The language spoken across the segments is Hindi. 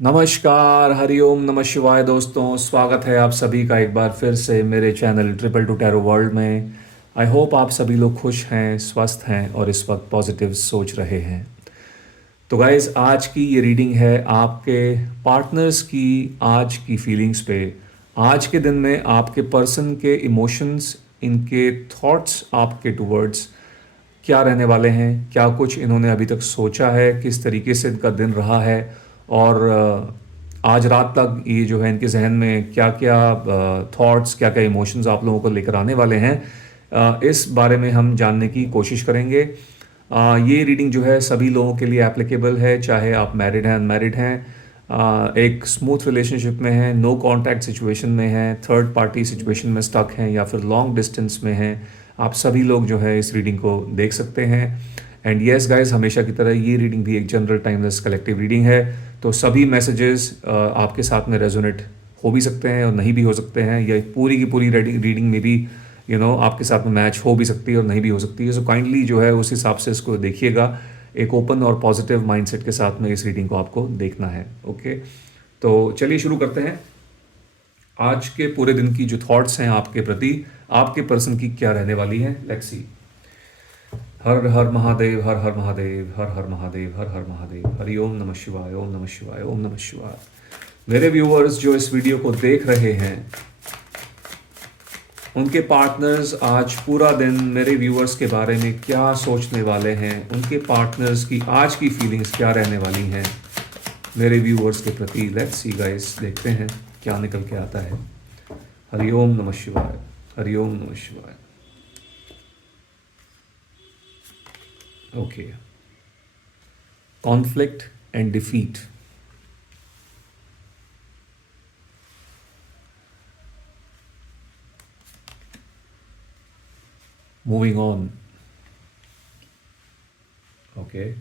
नमस्कार, हरिओम, नमः शिवाय दोस्तों। स्वागत है आप सभी का एक बार फिर से मेरे channel triple two tarot world में। आई होप आप सभी लोग खुश हैं, स्वस्थ हैं और इस वक्त पॉजिटिव सोच रहे हैं। तो गाइज, आज की ये रीडिंग है आपके पार्टनर्स की आज की फीलिंग्स पे। आज के दिन में आपके पर्सन के इमोशंस, इनके थॉट्स आपके टुवर्ड्स क्या रहने वाले हैं, क्या कुछ इन्होंने अभी तक सोचा है, किस तरीके से इनका दिन रहा है और आज रात तक ये जो है इनके जहन में क्या क्या थॉट्स, क्या क्या इमोशंस आप लोगों को लेकर आने वाले हैं, इस बारे में हम जानने की कोशिश करेंगे। ये रीडिंग जो है सभी लोगों के लिए एप्लीकेबल है, चाहे आप मैरिड हैं, अनमैरिड हैं, एक स्मूथ रिलेशनशिप में हैं, नो कांटेक्ट सिचुएशन में हैं, थर्ड पार्टी सिचुएशन में स्टक हैं या फिर लॉन्ग डिस्टेंस में हैं। आप सभी लोग जो है इस रीडिंग को देख सकते हैं। एंड यस गाइस, हमेशा की तरह ये रीडिंग भी एक जनरल टाइमलेस कलेक्टिव रीडिंग है, तो सभी मैसेजेस आपके साथ में रेजोनेट हो भी सकते हैं और नहीं भी हो सकते हैं, या पूरी की पूरी रीडिंग में भी आपके साथ में मैच हो भी सकती है और नहीं भी हो सकती है। सो काइंडली जो है उस हिसाब से इसको देखिएगा। एक ओपन और पॉजिटिव माइंडसेट के साथ में इस रीडिंग को आपको देखना है। ओके, तो चलिए शुरू करते हैं। आज के पूरे दिन की जो थॉट्स हैं आपके प्रति, आपके पर्सन की क्या रहने वाली हैं, लेट्स सी। हर हर महादेव, हर हर महादेव, हर हर महादेव, हर हर महादेव। हरि ओम नमः शिवाय, ओम नमः शिवाय, ओम नमः शिवाय। मेरे व्यूअर्स जो इस वीडियो को देख रहे हैं, उनके पार्टनर्स आज पूरा दिन मेरे व्यूअर्स के बारे में क्या सोचने वाले हैं, उनके पार्टनर्स की आज की फीलिंग्स क्या रहने वाली हैं मेरे व्यूअर्स के प्रति। लेट्स सी गाइस, देखते हैं क्या निकल के आता है। हरि ओम नमः शिवाय, हरि ओम नमः शिवाय। Okay, conflict and defeat. Moving on. Okay,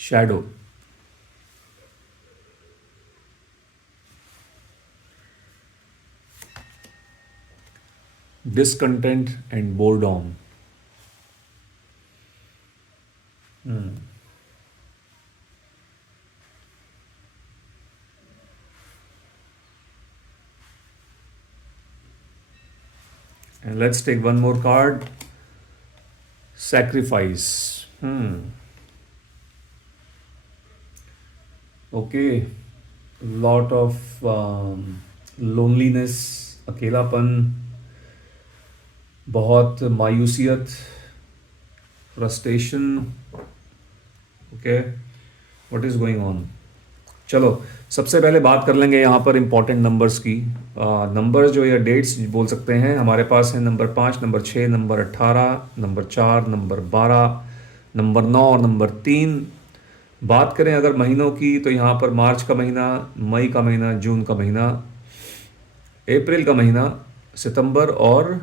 shadow. discontent and boredom. And let's take one more card. Sacrifice. Okay, lot of loneliness, अकेलापन, बहुत मायूसियत, frustration. Okay, what is going on. चलो, सबसे पहले बात कर लेंगे यहाँ पर इम्पोर्टेंट नंबर्स की। नंबर्स जो या डेट्स बोल सकते हैं हमारे पास है number 5, number 6, number 18, number 4, number 12, number 9 और नंबर 3। बात करें अगर महीनों की, तो यहाँ पर मार्च का महीना, मई का महीना, जून का महीना, अप्रैल का महीना, सितंबर और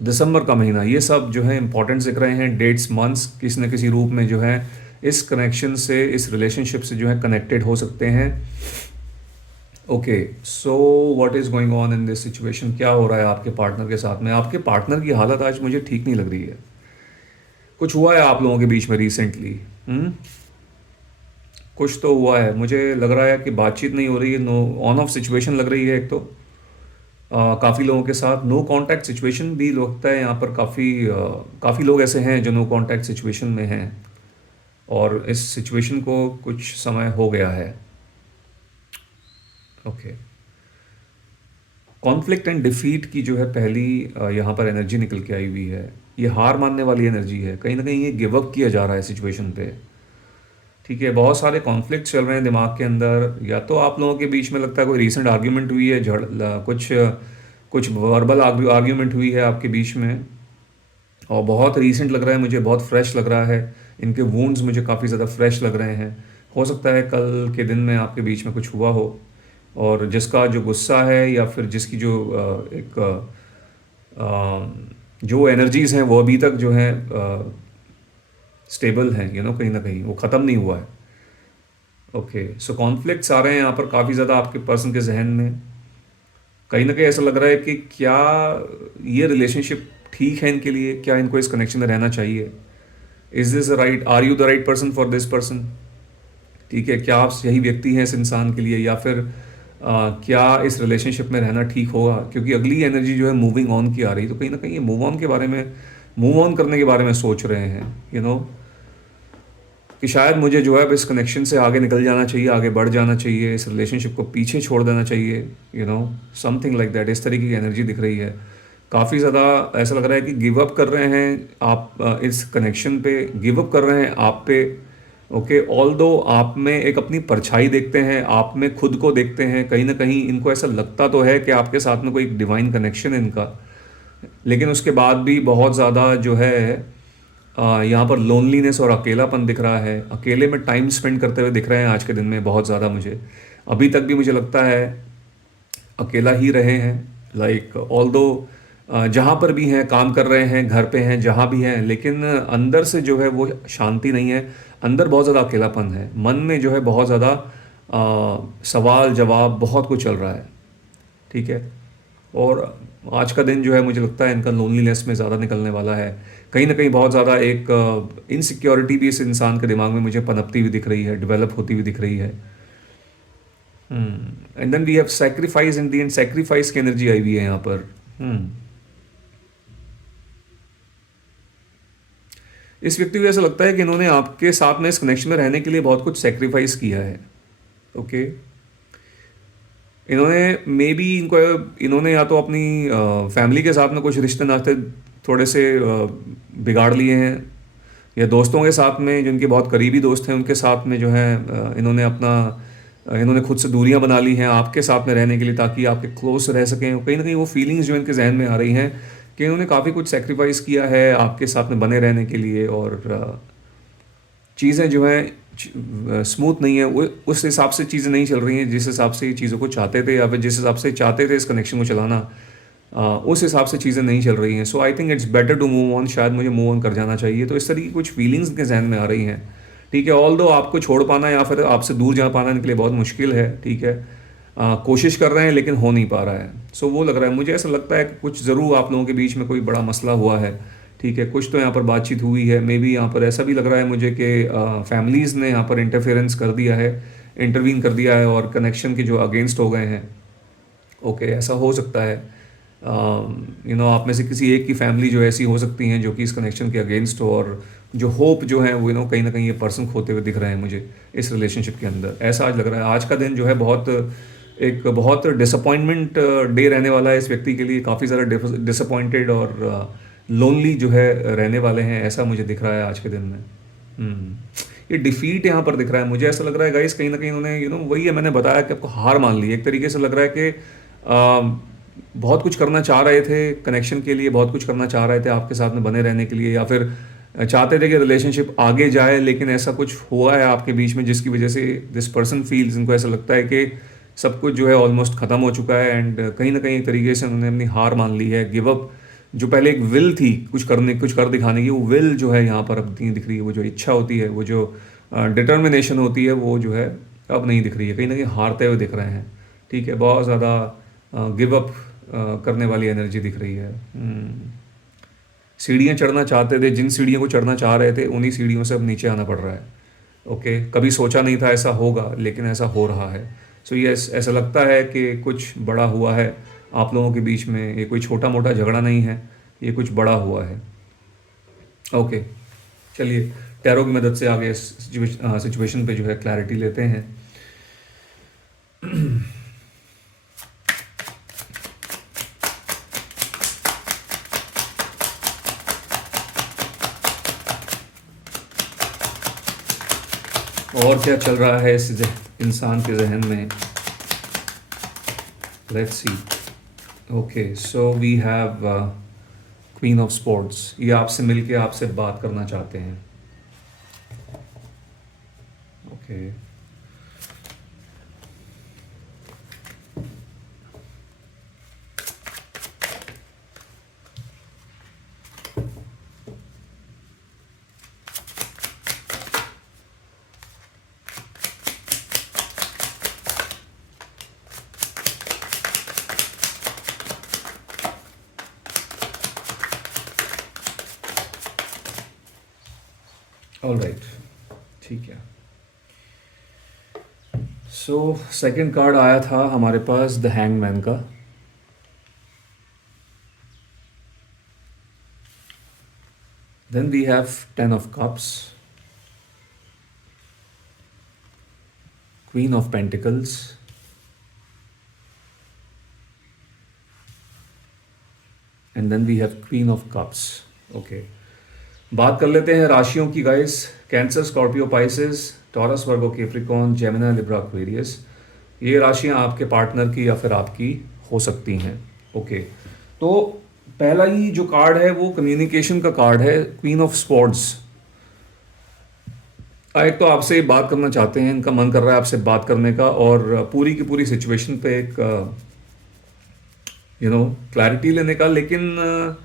दिसंबर का महीना, ये सब जो है इंपॉर्टेंट दिख रहे हैं। डेट्स, मंथ्स किसी न किसी रूप में जो है इस कनेक्शन से, इस रिलेशनशिप से जो है कनेक्टेड हो सकते हैं। Okay, so what is going on in this situation. क्या हो रहा है आपके पार्टनर के साथ में। आपके पार्टनर की हालत आज मुझे ठीक नहीं लग रही है। कुछ हुआ है आप लोगों के बीच में रिसेंटली। कुछ तो हुआ है, मुझे लग रहा है कि बातचीत नहीं हो रही है, नो ऑन ऑफ सिचुएशन लग रही है। एक तो काफ़ी लोगों के साथ नो कांटेक्ट सिचुएशन भी लगता है यहाँ पर। काफ़ी लोग ऐसे हैं जो नो कांटेक्ट सिचुएशन में हैं और इस सिचुएशन को कुछ समय हो गया है। ओके, कॉन्फ्लिक्ट एंड डिफीट की जो है पहली यहाँ पर एनर्जी निकल के आई हुई है। ये हार मानने वाली एनर्जी है, कहीं ना कहीं ये गिव अप किया जा रहा है सिचुएशन पे। ठीक है, बहुत सारे कॉन्फ्लिक्ट चल रहे हैं दिमाग के अंदर, या तो आप लोगों के बीच में लगता है कोई रीसेंट आर्ग्यूमेंट हुई है, कुछ कुछ वर्बल आर्ग्यूमेंट हुई है आपके बीच में, और बहुत रीसेंट लग रहा है मुझे, बहुत फ्रेश लग रहा है। इनके वूंड्स मुझे काफ़ी ज़्यादा फ्रेश लग रहे हैं। हो सकता है कल के दिन में आपके बीच में कुछ हुआ हो, और जिसका जो गुस्सा है या फिर जिसकी जो जो एनर्जीज़ हैं वो अभी तक जो है स्टेबल हैं, कहीं ना कहीं वो ख़त्म नहीं हुआ है। ओके, सो कॉन्फ्लिक्ट्स आ रहे हैं यहाँ पर काफ़ी ज़्यादा आपके पर्सन के जहन में। कहीं ना कहीं ऐसा लग रहा है कि क्या ये रिलेशनशिप ठीक है इनके लिए, क्या इनको इस कनेक्शन में रहना चाहिए, is this right, are you the right person for this person, ठीक है, क्या आप सही व्यक्ति हैं इस इंसान के लिए, या फिर क्या इस रिलेशनशिप में रहना ठीक होगा, क्योंकि अगली एनर्जी जो है मूविंग ऑन की आ रही है, तो कहीं ना कहीं ये मूव ऑन के बारे में, मूव ऑन करने के बारे में सोच रहे हैं, कि शायद मुझे जो है अब इस कनेक्शन से आगे निकल जाना चाहिए, आगे बढ़ जाना चाहिए, इस रिलेशनशिप को पीछे छोड़ देना चाहिए, समथिंग लाइक दैट, इस तरीके की एनर्जी दिख रही है। काफ़ी ज़्यादा ऐसा लग रहा है कि गिव अप कर रहे हैं आप इस कनेक्शन पे, गिव अप कर रहे हैं आप पे। ओके, ऑल दो आप में एक अपनी परछाई देखते हैं, आप में खुद को देखते हैं, कहीं ना कहीं इनको ऐसा लगता तो है कि आपके साथ में कोई डिवाइन कनेक्शन है इनका, लेकिन उसके बाद भी बहुत ज़्यादा जो है यहाँ पर लोनलीनेस और अकेलापन दिख रहा है, अकेले में टाइम स्पेंड करते हुए दिख रहे हैं आज के दिन में बहुत ज़्यादा। मुझे अभी तक भी मुझे लगता है अकेला ही रहे हैं, लाइक ऑल दो जहाँ पर भी हैं, काम कर रहे हैं, घर पे हैं, जहाँ भी हैं, लेकिन अंदर से जो है वो शांति नहीं है, अंदर बहुत ज़्यादा अकेलापन है, मन में जो है बहुत ज़्यादा सवाल जवाब बहुत कुछ चल रहा है, ठीक है। और आज का दिन जो है मुझे लगता है इनका लोनलीनेस में ज़्यादा निकलने वाला है, कहीं ना कहीं बहुत ज़्यादा एक इनसिक्योरिटी भी इस इंसान के दिमाग में मुझे पनपती हुई दिख रही है, डेवलप होती हुई दिख रही है। And then we have sacrifice, in the end sacrifice की एनर्जी आई हुई है यहाँ पर। इस व्यक्ति को ऐसा लगता है कि इन्होंने आपके साथ में इस कनेक्शन में रहने के लिए बहुत कुछ सैक्रिफाइस किया है। ओके, इन्होंने मे बी इन्होंने या तो अपनी फैमिली के साथ में कुछ रिश्ते नाते थोड़े से बिगाड़ लिए हैं, या दोस्तों के साथ में, जिनके बहुत करीबी दोस्त हैं उनके साथ में जो है इन्होंने खुद से दूरियां बना ली हैं आपके साथ में रहने के लिए, ताकि आपके क्लोज रह सकें। कहीं ना कहीं वो फीलिंग्स जो इनके जहन में आ रही हैं कि इन्होंने काफ़ी कुछ सेक्रीफाइस किया है आपके साथ में बने रहने के लिए, और चीज़ें जो हैं स्मूथ नहीं है, वो उस हिसाब से चीज़ें नहीं चल रही हैं जिस हिसाब से चीज़ों को चाहते थे, या फिर जिस हिसाब से चाहते थे इस कनेक्शन को चलाना, उस हिसाब से चीज़ें नहीं चल रही हैं। So I think it's better to move on, शायद मुझे मूव ऑन कर जाना चाहिए। तो इस तरह की कुछ फीलिंग्स के जहन में आ रही हैं, ठीक है। ऑल दो आपको छोड़ पाना या फिर आपसे दूर जा पाना इनके लिए बहुत मुश्किल है, ठीक है। कोशिश कर रहे हैं लेकिन हो नहीं पा रहा है। सो वो लग रहा है, मुझे ऐसा लगता है कि कुछ ज़रूर आप लोगों के बीच में कोई बड़ा मसला हुआ है, ठीक है। कुछ तो यहाँ पर बातचीत हुई है, मे बी यहाँ पर ऐसा भी लग रहा है मुझे कि फैमिलीज़ ने यहाँ पर इंटरफेरेंस कर दिया है, इंटरवीन कर दिया है और कनेक्शन के जो अगेंस्ट हो गए हैं। ओके, ऐसा हो सकता है। आप में से किसी एक की फैमिली जो ऐसी हो सकती हैं जो कि इस कनेक्शन के अगेंस्ट हो, और जो होप जो है वो कहीं ना कहीं ये पर्सन खोते हुए दिख रहे हैं मुझे इस रिलेशनशिप के अंदर। ऐसा आज लग रहा है। आज का दिन जो है बहुत डिसअपॉइंटमेंट डे रहने वाला है इस व्यक्ति के लिए, काफ़ी ज़्यादा डिसअपॉइंटेड और लोनली जो है रहने वाले हैं, ऐसा मुझे दिख रहा है आज के दिन में। ये डिफीट यहाँ पर दिख रहा है, मुझे ऐसा लग रहा है गाइस, कहीं ना कहीं उन्होंने वही है, मैंने बताया कि आपको हार मान ली। एक तरीके से लग रहा है कि बहुत कुछ करना चाह रहे थे कनेक्शन के लिए, बहुत कुछ करना चाह रहे थे आपके साथ में बने रहने के लिए, या फिर चाहते थे कि रिलेशनशिप आगे जाए, लेकिन ऐसा कुछ हुआ है आपके बीच में जिसकी वजह से दिस पर्सन फील्स, इनको ऐसा लगता है कि सब कुछ जो है ऑलमोस्ट ख़त्म हो चुका है, एंड कहीं ना कहीं एक तरीके से उन्होंने अपनी हार मान ली है, गिव अप। जो पहले एक विल थी कुछ कर दिखाने की, वो विल जो है यहाँ पर अब नहीं दिख रही है, वो जो इच्छा होती है, वो जो डिटर्मिनेशन होती है, वो जो है अब नहीं दिख रही है, कहीं ना कहीं हारते हुए दिख रहे हैं, ठीक है। बहुत ज़्यादा गिव अप करने वाली एनर्जी दिख रही है। सीढ़ियाँ चढ़ना चाहते थे, जिन सीढ़ियों को चढ़ना चाह रहे थे उन्हीं सीढ़ियों से अब नीचे आना पड़ रहा है। ओके, कभी सोचा नहीं था ऐसा होगा, लेकिन ऐसा हो रहा है। सो ये ऐसा लगता है कि कुछ बड़ा हुआ है आप लोगों के बीच में, ये कोई छोटा मोटा झगड़ा नहीं है, ये कुछ बड़ा हुआ है। ओके, चलिए टैरो की मदद से आगे सिचुएशन पे जो है क्लैरिटी लेते हैं। और क्या चल रहा है इस इंसान के जहन में, let's see. Okay, so we have queen of swords, ये आपसे मिलके आपसे बात करना चाहते हैं। ओके, ऑल राइट, ठीक है। सो सेकंड कार्ड आया था हमारे पास द हैंगमैन का। Then we have ten of cups, queen of pentacles, and then we have queen of cups. Okay, बात कर लेते हैं राशियों की guys. Cancer, Scorpio, Pisces, Taurus, Virgo, Capricorn, Gemini, Libra, Aquarius. ये राशियां आपके पार्टनर की या फिर आपकी हो सकती हैं। ओके, तो पहला ही जो कार्ड है वो कम्युनिकेशन का कार्ड है, क्वीन ऑफ स्वॉर्ड्स। एक तो आपसे बात करना चाहते हैं, इनका मन कर रहा है आपसे बात करने का और पूरी की पूरी सिचुएशन पे एक क्लैरिटी लेने का, लेकिन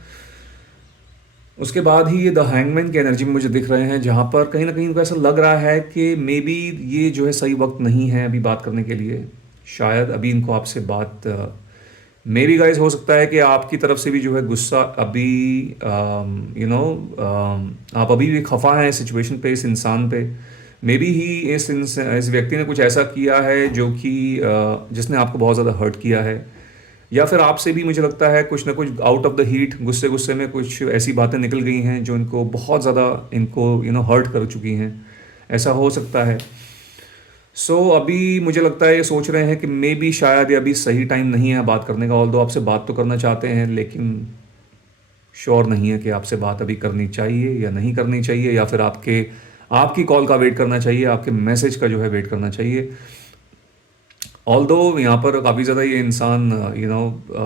उसके बाद ही ये द हैंगमैन की एनर्जी में मुझे दिख रहे हैं, जहाँ पर कहीं ना कहीं उनको ऐसा लग रहा है कि मे बी ये जो है सही वक्त नहीं है अभी बात करने के लिए। शायद अभी इनको आपसे बात मे बी गाइस हो सकता है कि आपकी तरफ से भी जो है गुस्सा अभी आप अभी भी खफा हैं सिचुएशन पे, इस इंसान पे। मे बी ही इस व्यक्ति ने कुछ ऐसा किया है जो कि जिसने आपको बहुत ज़्यादा हर्ट किया है, या फिर आपसे भी मुझे लगता है कुछ ना कुछ आउट ऑफ द हीट, गुस्से गुस्से में कुछ ऐसी बातें निकल गई हैं जो इनको बहुत ज़्यादा इनको हर्ट कर चुकी हैं, ऐसा हो सकता है। अभी मुझे लगता है ये सोच रहे हैं कि मे बी शायद ये अभी सही टाइम नहीं है बात करने का। ऑल दो आपसे बात तो करना चाहते हैं, लेकिन श्योर नहीं है कि आपसे बात अभी करनी चाहिए या नहीं करनी चाहिए, या फिर आपकी कॉल का वेट करना चाहिए, आपके मैसेज का जो है वेट करना चाहिए। ऑल दो यहाँ पर काफ़ी ज़्यादा ये इंसान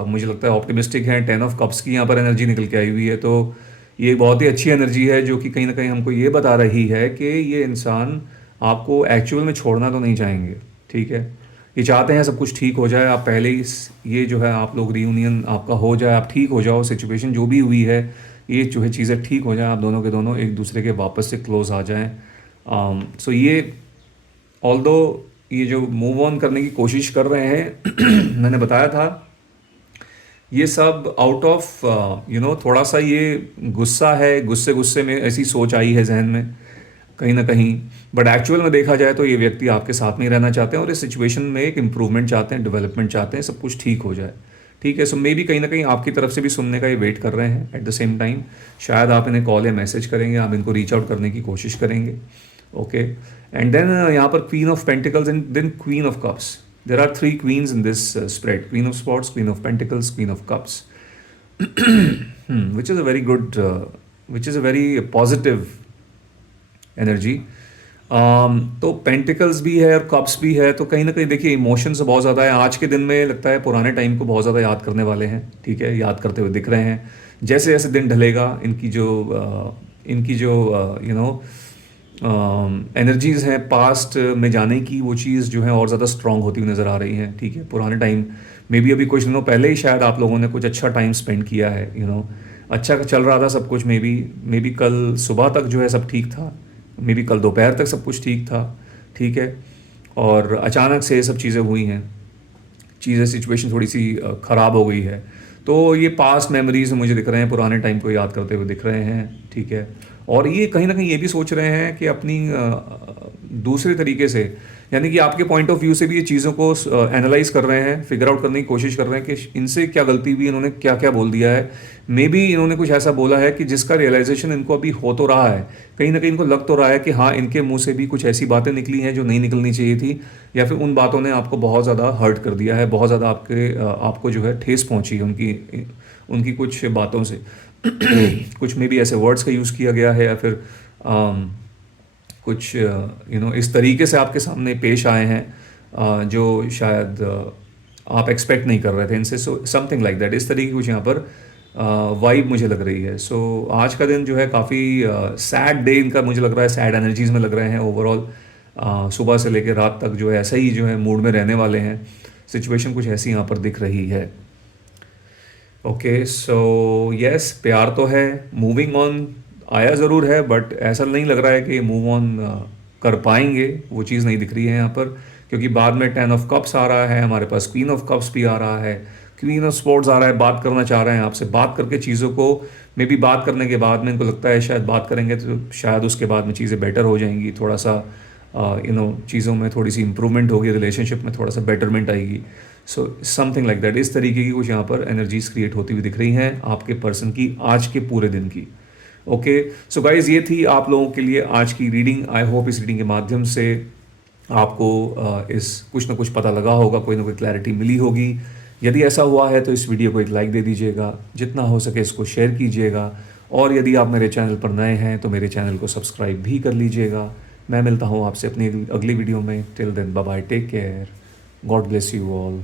मुझे लगता है ऑप्टिमिस्टिक है। 10 ऑफ कप्स की यहाँ पर एनर्जी निकल के आई हुई है, तो ये बहुत ही अच्छी एनर्जी है जो कि कहीं ना कहीं हमको ये बता रही है कि ये इंसान आपको एक्चुअल में छोड़ना तो नहीं चाहेंगे। ठीक है, ये चाहते हैं सब कुछ ठीक हो जाए, आप पहले ही ये जो है आप लोग रियूनियन आपका हो जाए, आप ठीक हो जाओ, सिचुएशन जो भी हुई है ये जो है चीज़ें ठीक हो जाए, आप दोनों के दोनों एक दूसरे के वापस से क्लोज आ जाएं। सो ये ऑल दो ये जो मूव ऑन करने की कोशिश कर रहे हैं मैंने बताया था ये सब आउट ऑफ थोड़ा सा ये गुस्सा है, गुस्से गुस्से में ऐसी सोच आई है जहन में कहीं ना कहीं, बट एक्चुअल में देखा जाए तो ये व्यक्ति आपके साथ में ही रहना चाहते हैं और इस सिचुएशन में एक इम्प्रूवमेंट चाहते हैं, डेवलपमेंट चाहते हैं, सब कुछ ठीक हो जाए। ठीक है, सो मे भी कहीं ना कहीं आपकी तरफ से भी सुनने का ये वेट कर रहे हैं। एट द सेम टाइम शायद आप इन्हें कॉल या मैसेज करेंगे, आप इनको रीच आउट करने की कोशिश करेंगे। ओके, एंड देन यहाँ पर queen of pentacles and then queen of cups. There are 3 queens in this spread, queen of swords, queen of pentacles, queen of cups, which is a very good, which is a very positive energy. तो पेंटिकल्स भी है और कप्स भी है, तो कहीं ना कहीं देखिए इमोशंस बहुत ज़्यादा है आज के दिन में, लगता है पुराने टाइम को बहुत ज़्यादा याद करने वाले हैं। ठीक है, याद करते हुए दिख रहे हैं, जैसे जैसे दिन ढलेगा इनकी जो एनर्जीज़ हैं पास्ट में जाने की, वो चीज़ जो है और ज़्यादा स्ट्रांग होती हुई नज़र आ रही है। ठीक है, पुराने टाइम में भी अभी कुछ दिनों पहले ही शायद आप लोगों ने कुछ अच्छा टाइम स्पेंड किया है, अच्छा चल रहा था सब कुछ, मे बी कल सुबह तक जो है सब ठीक था, मे बी कल दोपहर तक सब कुछ ठीक था। ठीक है, और अचानक से ये सब चीज़ें हुई हैं, सिचुएशन थोड़ी सी ख़राब हो गई है, तो ये पास्ट मेमोरीज मुझे दिख रहे हैं, पुराने टाइम को याद करते हुए दिख रहे हैं। ठीक है, और ये कहीं ना कहीं ये भी सोच रहे हैं कि अपनी दूसरे तरीके से, यानी कि आपके पॉइंट ऑफ व्यू से भी ये चीज़ों को एनालाइज कर रहे हैं, फिगर आउट करने की कोशिश कर रहे हैं कि इनसे क्या गलती हुई, इन्होंने क्या क्या बोल दिया है। मे बी इन्होंने कुछ ऐसा बोला है कि जिसका रियलाइजेशन इनको अभी हो तो रहा है, कहीं ना कहीं इनको लग तो रहा है कि हाँ इनके मुंह से भी कुछ ऐसी बातें निकली हैं जो नहीं निकलनी चाहिए थी, या फिर उन बातों ने आपको बहुत ज़्यादा हर्ट कर दिया है, बहुत ज़्यादा आपको जो है ठेस पहुंची है उनकी कुछ बातों से। कुछ में भी ऐसे वर्ड्स का यूज़ किया गया है, या फिर कुछ इस तरीके से आपके सामने पेश आए हैं जो शायद आप एक्सपेक्ट नहीं कर रहे थे इनसे। सो समथिंग लाइक दैट, इस तरीके की कुछ यहाँ पर वाइब मुझे लग रही है। सो आज का दिन जो है काफ़ी सैड डे इनका मुझे लग रहा है, सैड एनर्जीज में लग रहे हैं ओवरऑल। सुबह से लेकर रात तक जो है ऐसा ही जो है मूड में रहने वाले हैं, सिचुएशन कुछ ऐसी यहाँ पर दिख रही है। ओके, सो यस, प्यार तो है, मूविंग ऑन आया ज़रूर है, बट ऐसा नहीं लग रहा है कि मूव ऑन कर पाएंगे, वो चीज़ नहीं दिख रही है यहाँ पर, क्योंकि बाद में 10 ऑफ कप्स आ रहा है, हमारे पास क्वीन ऑफ कप्स भी आ रहा है, क्वीन ऑफ स्पोर्ट्स आ रहा है, बात करना चाह रहे हैं आपसे, बात करके चीज़ों को मे बी बात करने के बाद में इनको लगता है शायद बात करेंगे तो शायद उसके बाद में चीज़ें बेटर हो जाएंगी, थोड़ा सा चीज़ों में थोड़ी सी इंप्रूवमेंट होगी, रिलेशनशिप में थोड़ा सा बेटरमेंट आएगी। सो समथिंग लाइक दैट, इस तरीके की कुछ यहाँ पर एनर्जीज क्रिएट होती हुई दिख रही हैं आपके पर्सन की आज के पूरे दिन की। ओके, सो गाइज ये थी आप लोगों के लिए आज की रीडिंग। आई होप इस रीडिंग के माध्यम से आपको इस कुछ ना कुछ पता लगा होगा, कोई ना कोई क्लैरिटी मिली होगी। यदि ऐसा हुआ है तो इस वीडियो को एक लाइक दे दीजिएगा, जितना हो सके इसको शेयर कीजिएगा, और यदि आप मेरे चैनल पर नए हैं तो मेरे चैनल को सब्सक्राइब भी कर लीजिएगा। मैं मिलता हूँ आपसे अपनी अगली वीडियो में। Till then bye bye, take care, God bless you all.